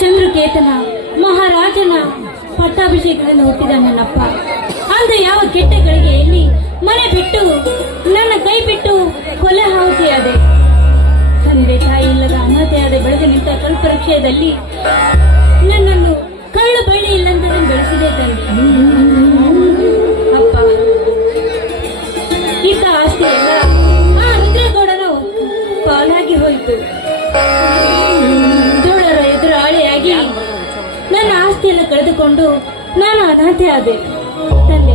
ಚಂದ್ರಕೇತನ, ಮಹಾರಾಜನ ಪಟ್ಟಾಭಿಷೇಕದಲ್ಲಿ ಹುಟ್ಟಿದ ನನ್ನಪ್ಪ. ಅಂದು ಯಾವ ಕೆಟ್ಟ ಗಳಿಗೆಯಲ್ಲಿ ಮನೆ ಬಿಟ್ಟು, ನನ್ನ ಕೈ ಬಿಟ್ಟು ಕೊಲೆ ಹಾಕಿಯಾದೆ ತಂದೆ ತಾಯಿ ಇಲ್ಲದ ಅನಾಥೆಯಾದ ಬೆಳೆದು ನಿಂತ ಕಲ್ಪರಕ್ಷಯದಲ್ಲಿ ನನ್ನನ್ನು ಕಳ್ಳು ಬಳ್ಳಿ ಇಲ್ಲಂತ ಬೆಳೆಸಿದೆ ತಂದೆ. ಇದ್ದ ಆಸ್ತಿ ಎಲ್ಲ ಆ ರುದ್ರೇಗೌಡನ ಪಾಲಾಗಿ ಹೋಯಿತು. ದೂಡರ ಎದುರು ಆಳೆಯಾಗಿ ನನ್ನ ಆಸ್ತಿಯನ್ನು ಕಳೆದುಕೊಂಡು ನಾನು ಅನಾಥೆ ಆದೆ. ತಂದೆ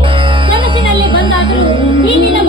ಕನಸಿನಲ್ಲಿ ಬಂದಾದರೂ ಈ ನಿನ್ನ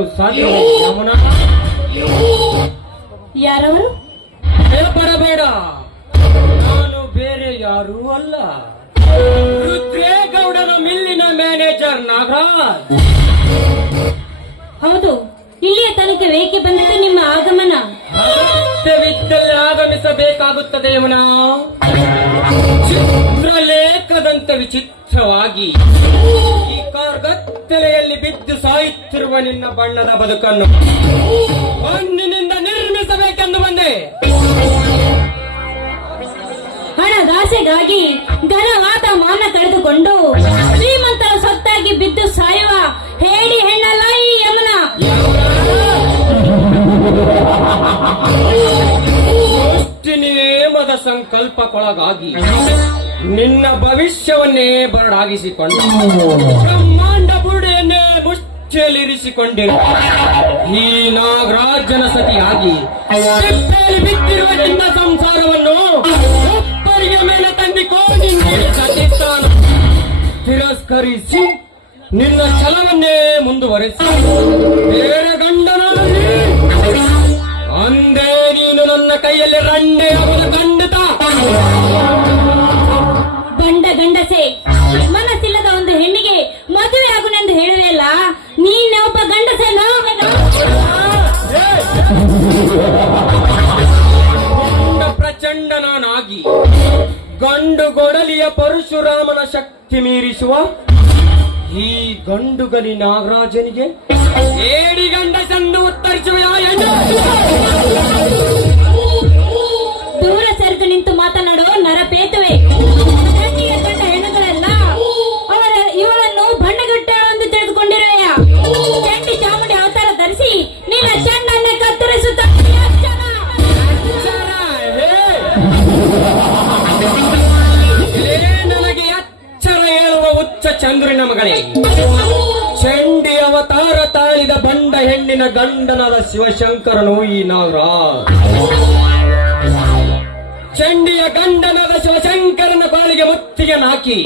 ಕಾಪಾಡಲು ಸಾಧ್ಯ ಯಾರವರು? ಭಯಪಡಬೇಡ ನಾನು ಬೇರೆ ಯಾರೂ ಅಲ್ಲ. ರುದ್ರೇಗೌಡನ ಮಿಲ್ಲಿನ ಮ್ಯಾನೇಜರ್ ನಾಗರಾಜ್. ಹೌದು ಇಲ್ಲಿಯ ತನಕ ಏಕೆ ಬಂದಿತು ನಿಮ್ಮ ಆಗಮನ. ಆಗಮಿಸಬೇಕಾಗುತ್ತದೆ ಯಮನ. ಚಿತ್ರಲೇಖದಂತ ವಿಚಿತ್ರವಾಗಿ ಈ ಕಾರ್ಗತ್ತಲೆಯಲ್ಲಿ ಬಿದ್ದು ಸಾಯುತ್ತಿರುವ ನಿನ್ನ ಬಣ್ಣದ ಬದುಕನ್ನು ಮಣ್ಣಿನಿಂದ ನಿರ್ಮಿಸಬೇಕೆಂದು ಬಂದೆ. ಹಣದಾಸೆಗಾಗಿ ಘನವಾದ ಮಾನ ಕಳೆದುಕೊಂಡು ಶ್ರೀಮಂತರ ಸೊತ್ತಾಗಿ ಬಿದ್ದು ಸಾಯುವ ಹೇಳಿ ಹೆಣ್ಣಲ್ಲ ಈ ಯಮನ. ಅಷ್ಟು ನೇಮದ ಸಂಕಲ್ಪಕ್ಕೊಳಗಾಗಿ ನಿನ್ನ ಭವಿಷ್ಯವನ್ನೇ ಬರಡಾಗಿಸಿಕೊಂಡ. ಬ್ರಹ್ಮಾಂಡ ಬುಡೆಯನ್ನೇ ಮುಚ್ಚಲಿರಿಸಿಕೊಂಡಿರುವ ಈ ನಾಗರಾಜನ ಸತಿಯಾಗಿ ಬಿದ್ದಿರುವ ನಿನ್ನ ಸಂಸಾರವನ್ನು ಮೇಲೆ ತಂದಿಕೋ, ನಿನ್ನ ಸತಿಸ್ತಾನ ತಿರಸ್ಕರಿಸಿ ನಿನ್ನ ಛಲವನ್ನೇ ಮುಂದುವರೆಸಿ. ಬೇರೆ ಗಂಡನ ಅಂದೇ ನೀನು ರಂಡೆ ಆಗುವುದು ಖಂಡಿತ ಬಂಡ ಗಂಡಸೆ ಮನಸ್ಸಿಲ್ಲದ ಒಂದು ಹೆಣ್ಣಿಗೆ ಮದುವೆ ಆಗುನೆಂದು ಹೇಳುವೆಲ್ಲ ನೀನೊಬ್ಬ ಗಂಡಸೇನೋ? ಗಂಡ ಪ್ರಚಂಡನಾಗಿ ಗಂಡು ಗೊಡಲಿಯ ಪರಶುರಾಮನ ಶಕ್ತಿ ಮೀರಿಸುವ ಈ ಗಂಡುಗಲಿ ನಾಗರಾಜನಿಗೆ ಏಡಿ ಗಂಡ ಚಂದು ಉತ್ತರಿಸುವ ಸೆರಗು ನಿಂತು ಮಾತನಾಡೋ ನರಪೇತುವೆ. ಕಣ್ಣಿಗೆ ಕಂಡ ಹೆಣ್ಣುಗಳೆಲ್ಲ, ಅವರ ಇವರನ್ನು ಬಣ್ಣಗಟ್ಟೆಯೊಂದು ತಿಳಿದುಕೊಂಡಿರುವೆಯ ಚಂಡಿ ಚಾಮುಂಡಿ ಅವತಾರ ಧರಿಸಿ ನಿನ್ನ ಚೆಂಡನ್ನೇ ಕತ್ತರಿಸುತ್ತ ನನಗೆ ಎಚ್ಚರ ಹೇಳುವ ಉಚ್ಚ ಚಂದ್ರನ ಮಗಳೇ. ಚಂಡಿ ಅವತಾರ ತಾಳಿದ ಬಂಡ ಹೆಣ್ಣಿನ ಗಂಡನಾದ ಶಿವಶಂಕರನು ಈ ನಾಗರಾಜ್. ಚಂಡಿಯ ಗಂಡನಾದ ಶಿವಶಂಕರನ ಬಾಳಿಗೆ ಮುತ್ತಿಗೆ ಹಾಕಿ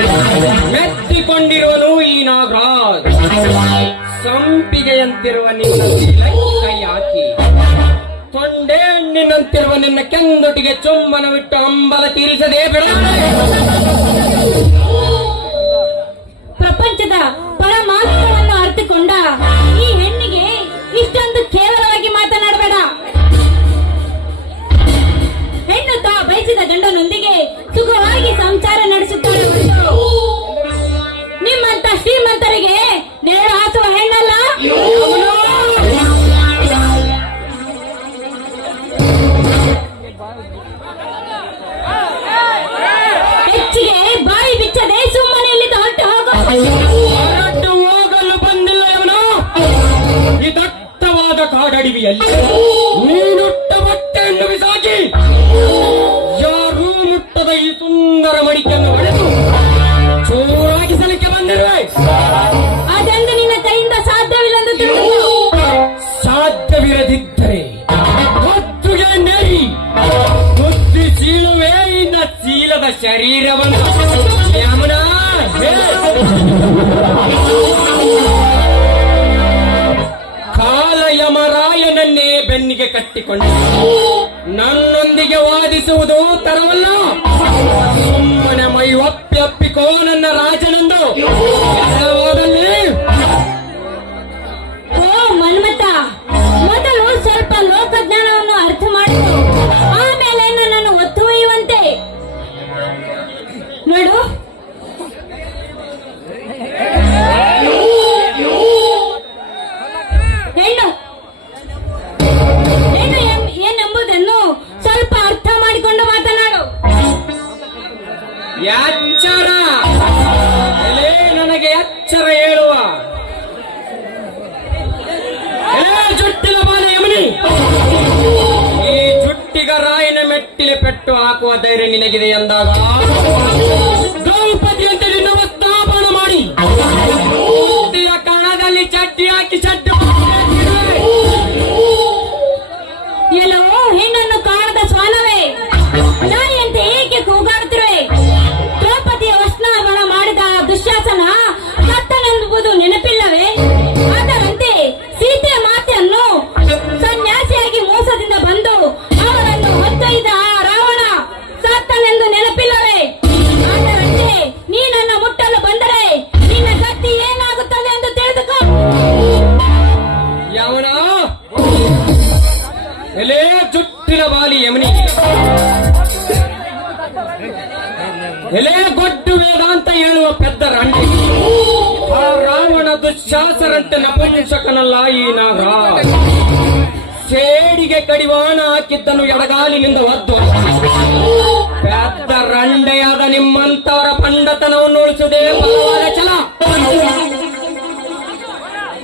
ಮೆತ್ತಿಕೊಂಡಿರುವನು ಈ ನಾಗರಾಜ್ ಸಂಪಿಗೆಯಂತಿರುವ ನಿನ್ನ ಕೈ ಹಾಕಿ ತೊಂಡೆ ಹಣ್ಣಿನಂತಿರುವ ನಿನ್ನ ಕೆಂದೊಟ್ಟಿಗೆ ಚುಮ್ಮನವಿಟ್ಟು ಅಂಬಲ ತೀರಿಸದೇ ಬಿಡ. ಪ್ರಪಂಚದ ಪರಮಾರ್ಥವನ್ನು ಅರ್ಥಕೊಂಡ ಈ ಹೆಣ್ಣಿಗೆ ಇಷ್ಟೊಂದು ಕೇವಲವಾಗಿ ಮಾತನಾಡಬೇಡ. ಹೆಣ್ಣು ತಾ ಶರೀರವನ್ನು ಯಮುನಾ! ಕಾಲ ಬೆನ್ನಿಗೆ ಕಟ್ಟಿಕೊಂಡ ನನ್ನೊಂದಿಗೆ ವಾದಿಸುವುದು ತರವಲ್ಲ ಸುಮ್ಮನೆ ಮೈ ಒಪ್ಪಿ ಅಪ್ಪಿಕೋ ನನ್ನ ರಾಜನೆಂದು ಹಾಕಿ ಚಡ್ಡಿ ಎಲೆ ಗೊಡ್ಡು ವೇದಾಂತ ಹೇಳುವ ಪೆದ್ದ ರಂಡಿ ಆ ರಾವಣ ದುಶ್ಯಾಸರಂತೆ ನಪುಂಸಕನಲ್ಲ ಈ ನಾಗ. ಸೇಡಿಗೆ ಕಡಿವಾಣ ಹಾಕಿದ್ದನು ಎಡಗಾಲಿನಿಂದ ಒದ್ದು. ಪೆದ್ದ ರಂಡೆಯಾದ ನಿಮ್ಮಂತವರ ಪಂಡತನವನ್ನು ಉಳಿಸುವುದೇ ಚಲ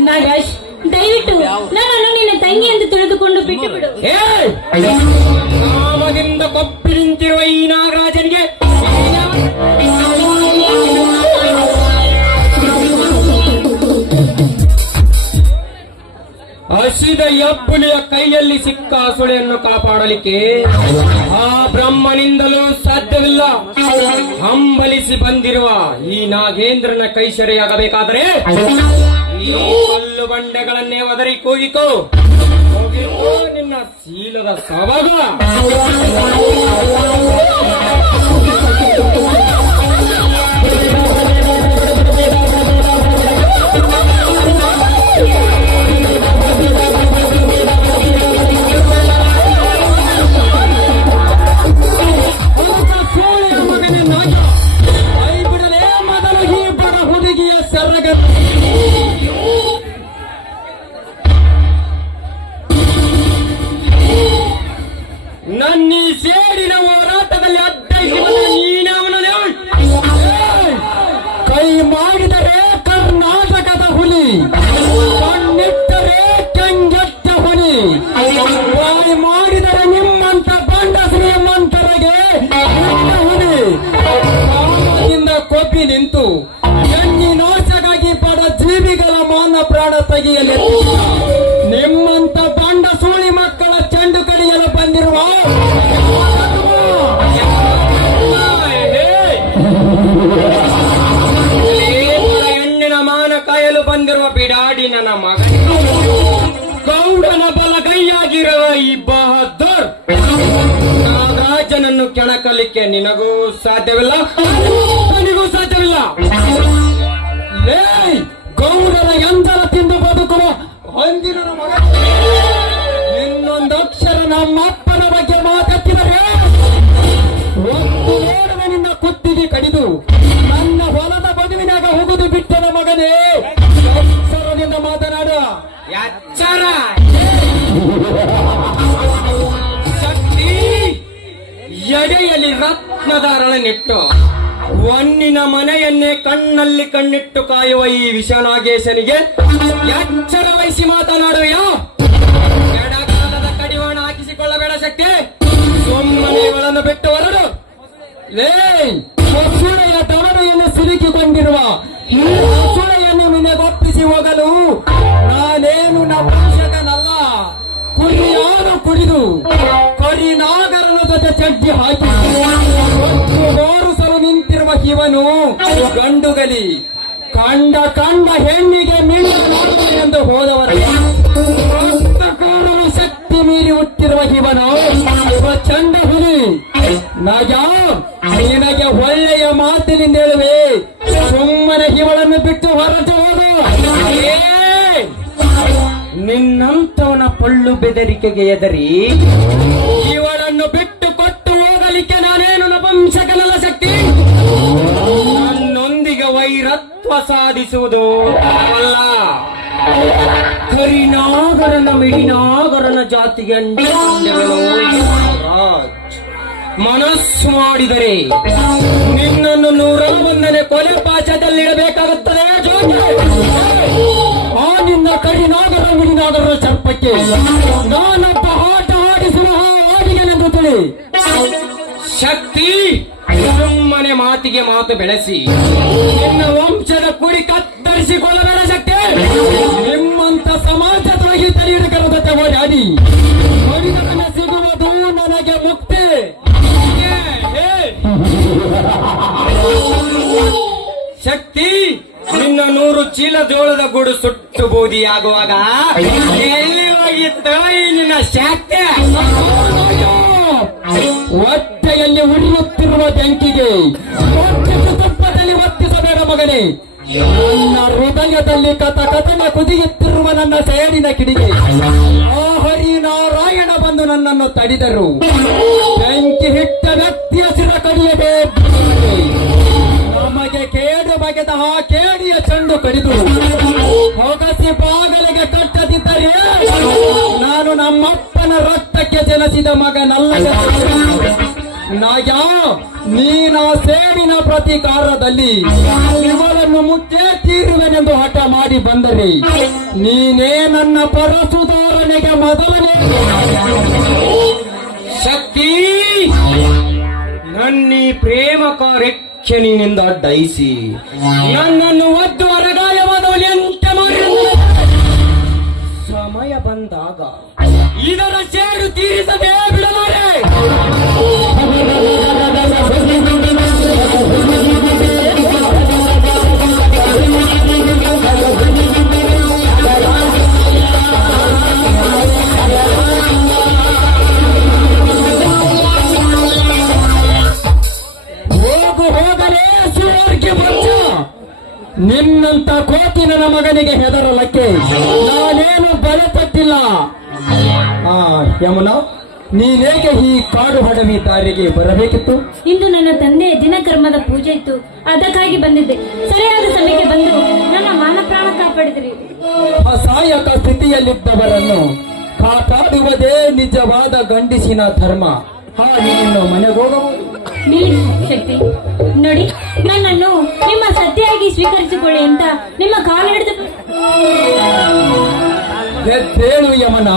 ನಾಗೇಶ್ ದಯವಿಟ್ಟು ನನ್ನನ್ನು ನಿನ್ನ ತಂಗಿ ಎಂದು ತಿಳಿದುಕೊಂಡು ಬಿಟ್ಟು ಬಿಡು ಏ! ಕಾಮದಿಂದ ಕೊಪ್ಪಿಂತಿರುವ ಈ ನಾಗರಾಜನಿಗೆ ಹಸಿದ ಎಪ್ಪುಲಿಯ ಕೈಯಲ್ಲಿ ಸಿಕ್ಕ ಸುಳೆಯನ್ನು ಕಾಪಾಡಲಿಕ್ಕೆ ಆ ಬ್ರಹ್ಮನಿಂದಲೂ ಸಾಧ್ಯವಿಲ್ಲ. ಹಂಬಲಿಸಿ ಬಂದಿರುವ ಈ ನಾಗೇಂದ್ರನ ಕೈ ಸೆರೆಯಾಗಬೇಕಾದರೆ ಕಲ್ಲು ಬಂಡೆಗಳನ್ನೇ ಒದರಿ ಕೂಗಿಕೋ. ನಿನ್ನ ಶೀಲದ ಸವಗ. ನಿಮ್ಮಂತ ಬಂಡ ಸೂಳಿ ಮಕ್ಕಳ ಚೆಂಡು ಕಡಿಯಲು ಬಂದಿರುವ ಹೆಣ್ಣಿನ ಮಾನ ಕಾಯಲು ಬಂದಿರುವ ಬಿಡಾಡಿ ನನ್ನ ಮಗ. ಗೌಡನ ಬಲಗೈಯಾಗಿರುವ ಈ ಬಹದ್ದೂರ್. ನಾಗರಾಜನನ್ನು ಕೆಣಕಲಿಕ್ಕೆ ನಿನಗೂ ಸಾಧ್ಯವಿಲ್ಲ. ನನಗೂ ಸಾಧ್ಯವಿಲ್ಲ. ಗೌಡನ ಯಂತ್ರ ಕಣ್ಣಿಟ್ಟು. ಒನ್ನಿನ ಮನೆಯನ್ನೇ ಕಣ್ಣಲ್ಲಿ ಕಣ್ಣಿಟ್ಟು ಕಾಯುವ ಈ ವಿಶ್ವನಾಗೇಶನಿಗೆ ಎಚ್ಚರ ವಹಿಸಿ ಮಾತನಾಡುವೆಯ? ಕಡಿವಾಣ ಹಾಕಿಸಿಕೊಳ್ಳಬೇಡ ಶಕ್ತಿ. ಸುಮ್ಮನೆಗಳನ್ನು ಬಿಟ್ಟು ಹೊರಡು. ಹಸುಳೆಯ ತವರೆಯನ್ನು ಸಿಲುಕಿಕೊಂಡಿರುವ ಈ ಹಸುಳೆಯನ್ನು ಗೊತ್ತಿಸಿ ಹೋಗಲು ನಾನೇನು ನಲ್ಲ ಕುರಿಯಾರು ಕುಡಿದು ಕರಿನಾಗರನ ಜೊತೆ ಚಡ್ಡಿ ಹಾಕಿ ಗಂಡುಗಲಿ ಕಂಡ ಕಂಡ ಹೆಣ್ಣಿಗೆ ಮೀಳಲಾರದು ಎಂದು ಹೋದವರ. ಶಕ್ತಿ ಮೀರಿ ಹುಟ್ಟಿರುವ ಇವನು. ಚಂದ ಹುಲಿ. ನಗ, ನಿನಗೆ ಒಳ್ಳೆಯ ಮಾತಿನಿಂದ ಹೇಳುವೆ. ಸುಮ್ಮನೆ ಇವಳನ್ನು ಬಿಟ್ಟು ಹೊರಟು ಹೋದು! ನಿನ್ನಂತವನ ಪಳ್ಳು ಬೆದರಿಕೆಗೆ ಎದರಿ. ವೈರತ್ವ ಸಾಧಿಸುವುದು ಅಲ್ಲ ಕರಿನಾಗರನ ಮಿಡಿನಾಗರನ ಜಾತಿಗೆ ಮನಸ್ಸು ಮಾಡಿದರೆ ನಿನ್ನನ್ನು ನೂರ ಒಂದನೇ ಕೊಲೆ ಪಾಚದಲ್ಲಿಡಬೇಕಾಗುತ್ತದೆ ಜೋಗಿ! ಆ ನಿನ್ನ ಕರಿನಾಗರ ಮಿಡಿನಾಗರ ಸರ್ಪಕ್ಕೆ ನಾನೊಬ್ಬ ಆಟ ಆಡಿಸುವ ಹಾಡಿಗೆನೆಂದು ತಿಳಿ. ಶಕ್ತಿ! ಸುಮ್ಮನೆ ಮಾತಿಗೆ ಮಾತು ಬೆಳೆಸಿ. ನಿಮ್ಮ ವಂಶದ ಕುಡಿ ಕತ್ತರಿಸಿಕೊಳ್ಳಬೇಡ ಶಕ್ತಿ. ನಿಮ್ಮಂತ ಸಮಾಜದೊಳಗೆ ತಲೆಯಿಡಕರದ ಓಡಾಡಿ ಹೊಡಿದವನ ಸಿಗುವುದು ನನಗೆ ಮುಕ್ತಿ. ಶಕ್ತಿ ನಿನ್ನ ನೂರು ಚೀಲ ಜೋಳದ ಗೂಡು ಸುಟ್ಟು ಬೂದಿಯಾಗುವಾಗ ಎಲ್ಲಿ ಹೋಗಿ ತಾಯಿ ನಿನ್ನ ಶಕ್ತಿ ಹೃದಯದಲ್ಲಿ ಕಥ ಕಥನ ಕುದಿಯುತ್ತಿರುವ ನನ್ನ ಸೇಡಿನ ಕಿಡಿಗೆ. ಆ ಹರಿನಾರಾಯಣ ಬಂದು ನನ್ನನ್ನು ತಡಿದರು. ಬೆಂಕಿ ಹಿಟ್ಟ ವ್ಯಕ್ತಿಯ ಸಿರ ಕಡಿಯಬೇಕು ನಮಗೆ ಕೇಡು ಬಗೆದ ಆ ಕೇಡಿಯ ಚೆಂಡು ಕಡಿದು. ಹೊಗಸಿ ಬಾಗಲಿಗೆ ಕಟ್ಟದಿದ್ದರೆ ನಾನು ನಮ್ಮಪ್ಪನ ರಕ್ತಕ್ಕೆ ಜನಿಸಿದ ಮಗನಲ್ಲ ನಾಯ ನೀನ ಸೇವಿನ ಪ್ರತಿಕಾರದಲ್ಲಿ ಇವಳನ್ನು ಮುಚ್ಚೇ ತೀರುವೆನೆಂದು ಹಠ ಮಾಡಿ ಬಂದರೆ ನೀನೇ ನನ್ನ ಪರಸುಧಾರಣೆಗೆ ಮೊದಲನೇ ಶಕ್ತಿ. ನನ್ನ ಪ್ರೇಮ ಕಾರ್ಯಕ್ಕೆ ನೀನಿಂದ ಅಡ್ಡಯಿಸಿ ನನ್ನನ್ನು ಒದ್ದು ಅರಗಾಯವಾದವಳು ಎಂತ ಮಾಡಿ. ಸಮಯ ಬಂದಾಗ ಇದರ ಸೇರು ತೀರಿಸದೇ ನಿನ್ನಂತ ಕೋತಿ ನನ್ನ ಮಗನಿಗೆ ಹೆದರಲಕ್ಕೆ ನಾನೇನು ಬಲಪಟ್ಟಿಲ್ಲ ಆ ಯಮುನಾ ನೀನೇಕೆ ಈ ಕಾಡು ಹಡವಿ ದಾರಿಗೆ ಬರಬೇಕಿತ್ತು? ಇಂದು ನನ್ನ ತಂದೆ ದಿನಕರ್ಮದ ಪೂಜೆ ಇತ್ತು. ಅದಕ್ಕಾಗಿ ಬಂದಿದ್ದೆ. ಸರಿಯಾದ ಸಮಯಕ್ಕೆ ಬಂದು ನನ್ನ ಮಾನ ಪ್ರಾಣ ಕಾಪಾಡಿದ್ರಿ. ಅಸಹಾಯಕ ಸ್ಥಿತಿಯಲ್ಲಿದ್ದವರನ್ನು ಕಾಪಾಡುವುದೇ ನಿಜವಾದ ಗಂಡಿಸಿನ ಧರ್ಮ. ಹಾಗೆ ಇನ್ನು ಮನೆಗೋಗಬಹುದು ನಿಲ್ಲಿ ಶಕ್ತಿ ನೋಡಿ ನನ್ನನ್ನು ನಿಮ್ಮ ಸತ್ಯಾಗಿ ಸ್ವೀಕರಿಸಿಕೊಳ್ಳಿ ಅಂತ ನಿಮ್ಮ ಕಾಲು ಹಿಡಿದು ಎದ್ದೇಳು ಯಮನ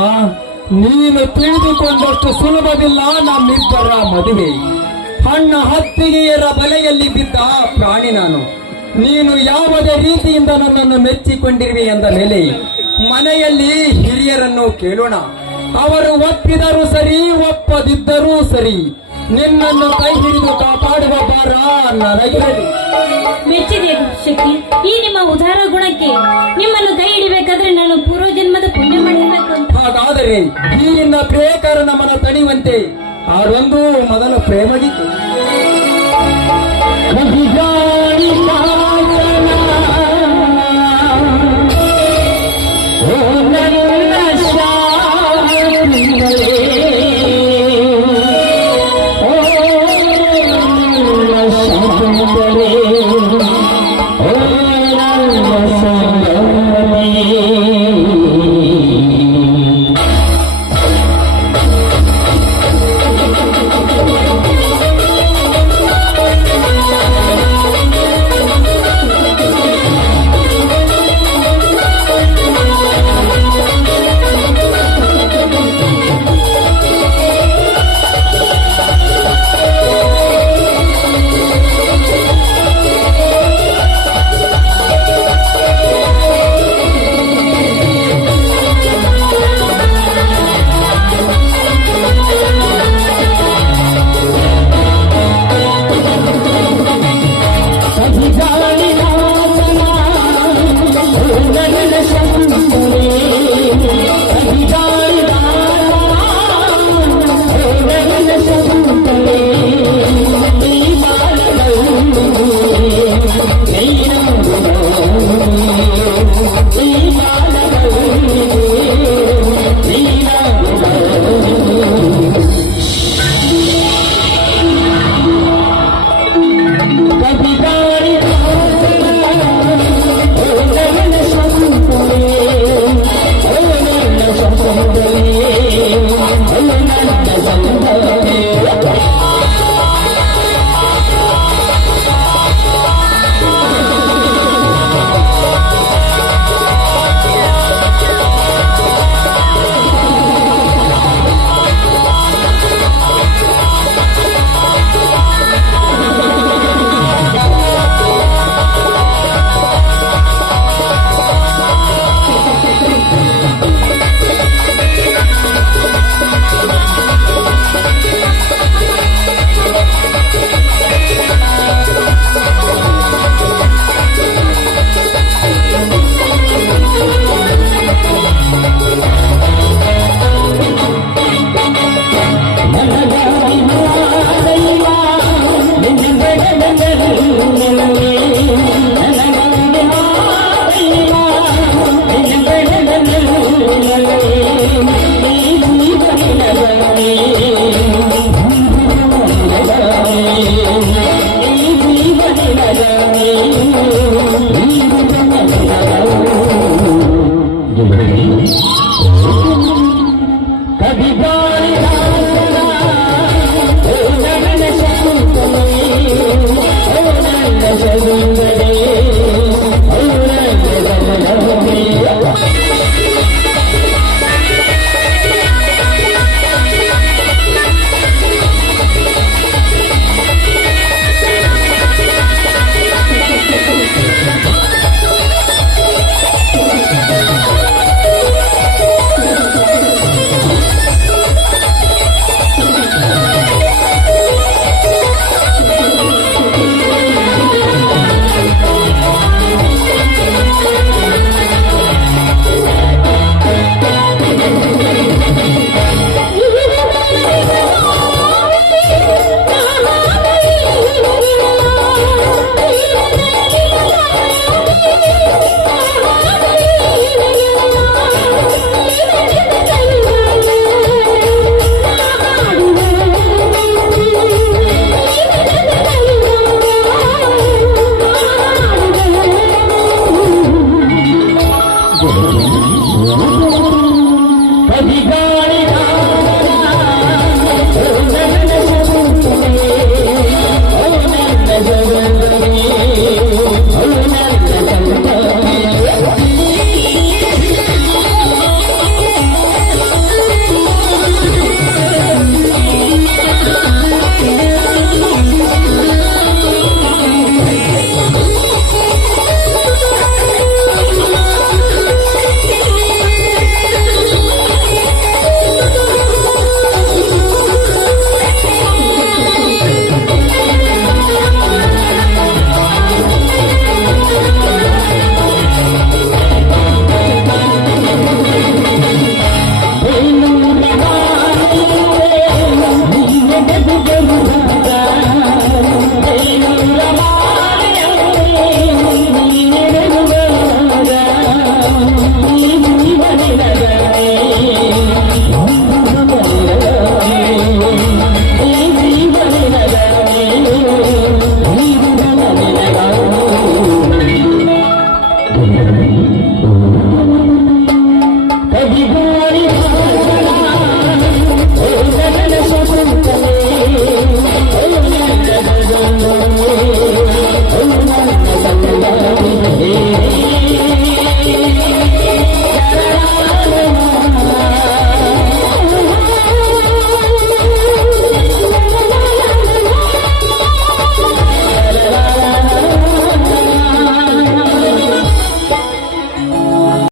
ನೀನು ತಿಳಿದುಕೊಂಡಷ್ಟು ಸುಲಭವಿಲ್ಲ ನಮ್ಮಿಬ್ಬರ ಮದುವೆ. ಹಣ್ಣ ಹತ್ತಿಗೆಯರ ಬಲೆಯಲ್ಲಿ ಬಿದ್ದ ಪ್ರಾಣಿ ನಾನು. ನೀನು ಯಾವುದೇ ರೀತಿಯಿಂದ ನನ್ನನ್ನು ಮೆಚ್ಚಿಕೊಂಡಿರುವೆ ಎಂದ ಮೇಲೆ ಮನೆಯಲ್ಲಿ ಹಿರಿಯರನ್ನು ಕೇಳೋಣ. ಅವರು ಒಪ್ಪಿದರೂ ಸರಿ ಒಪ್ಪದಿದ್ದರೂ ಸರಿ ನಿನ್ನನ್ನು ಕೈ ಹಿಡಿದು ಕಾಪಾಡುವ ಭಾರ ನನಗಿರಲಿ ಮೆಚ್ಚಿದೆ ಶಕ್ತಿ. ಈ ನಿಮ್ಮ ಉದಾರ ಗುಣಕ್ಕೆ ನಿಮ್ಮನ್ನು ಕೈ ಹಿಡಿಬೇಕಾದ್ರೆ ನಾನು ಪೂರ್ವ ಜನ್ಮದ ಪುಣ್ಯ ಮಾಡಬೇಕು ಹಾಗಾದರೆ ಈ ನಿನ್ನ ಪ್ರೇಕರ ನಮ್ಮನ ತಣಿವಂತೆ ಆರೊಂದು ಮೊದಲ ಪ್ರೇಮಗಿತ್ತು.